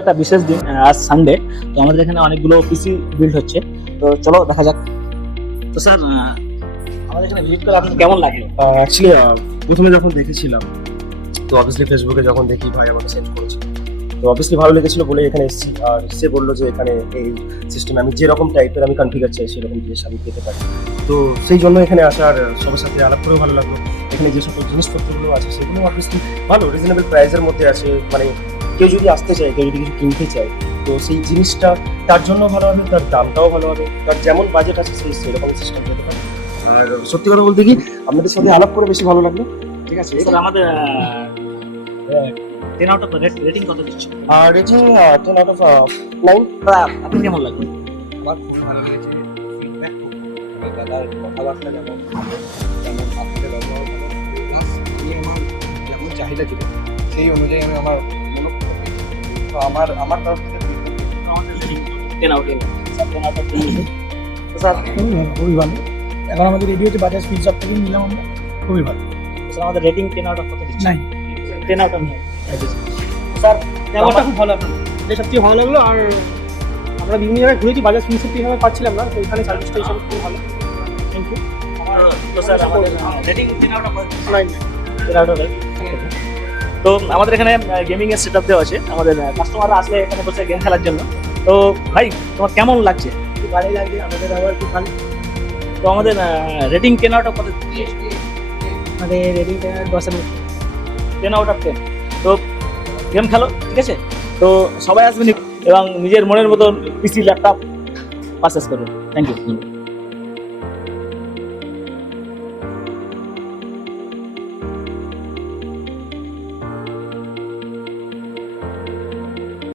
একটা বিশেষ দিন, আজ সানডে। তো আমাদের এখানে অনেকগুলো পিসি বিল্ড হচ্ছে, তো চলো দেখা যাক। তো স্যার, আমাদের এখানে ভিজিট করে আপনার কেমন লাগলো? অ্যাকচুয়ালি প্রথমে যখন দেখেছিলাম, তো অবভিয়াসলি ফেসবুকে যখন দেখি ভাই আমাকে সেন্ড করেছে, তো অবভিয়াসলি ভালো লেগেছিল বলে এখানে এসেছি। আর সে বললো যে এখানে এই সিস্টেমে আমি যেরকম টাইপের আমি কনফিগার চাই সেরকম জিনিস আমি পেতে পারি। তো সেই জন্য এখানে আসার সবার সাথে আলাপ করেও ভালো লাগলো। এখানে যে সকল জিনিসপত্রগুলো আছে সেগুলো অবভিয়াসলি ভালো, রিজনেবল প্রাইসের মধ্যে আছে। মানে কেউ যদি আসতে চায়, কেউ যদি কিছু কিনতে চায়, তো সেই জিনিসটা তার জন্য ভালো হবে, তার দামটাও ভালো হবে, তার যেমন বাজেট আছে সেই সেরকম সিস্টেম পেতে পারে। আর সত্যি কথা বলতে কি, আপনাদের সাথে আলাপ করে বেশি ভালো লাগলো। ঠিক আছে, স্যার, আমাদের 10 আউট অফ রেটিং কত দিচ্ছ? Rating 10 out of 9। আপনার কেমন লাগলো? আমার খুব ভালো লেগেছে। ফিডব্যাক খুব ভালো, দাদার কথাবার্তা যেমন ভালো, তেমন আপনাদের ব্যবহার ভালো, প্লাস আমি আমার যেমন চাহিদা ছিল সেই অনুযায়ী আমি আমার মনোভূত পেয়েছি। তো আমার তরফ থেকে আমাদের রেটিং 10 আউট অফ 10। তো স্যার, খুবই ভালো। এখন আমাদের রেডি হচ্ছে বাজাজ ফিজ শপ থেকে নিলাম আমরা, খুবই ভালো। স্যার আমাদের রেটিং 10 আউট অফ কত দিচ্ছ? নাই 10 আউট অফ 9। স্যার, ব্যবহারটা খুব ভালো আপনার, এটা সবচেয়ে ভালো লাগলো। আর আমরা বিভিন্ন জায়গায় ঘুরেছি, বাজাজ ফিজ শপ এইভাবে পাচ্ছিলাম না, তো এখানে সার্ভিস স্টেশন খুব ভালো। Thank you. তো স্যার আমাদের রেটিং 10 আউট অফ নাই 10 আউট অফ 9। তো আমাদের এখানে গেমিং এর সেটআপ দেওয়া আছে, আমাদের কাস্টমাররা আসলে এখানে বসে গেম খেলার জন্য। তো ভাই, তোমার কেমন লাগছে? খুব ভালোই লাগছে, আমাদের ব্যবহার খুব ভালো। তো আমাদের রেটিং 10 আউট অফ কত? আমাদের রেটিংটা 10-এর মধ্যে। 10 আউট অফ 10। তো গেম খেলো, ঠিক আছে? তো সবাই আসবেন এবং নিজের মনের মতন পিসি ল্যাপটপ পারচেস করুন। Thank you.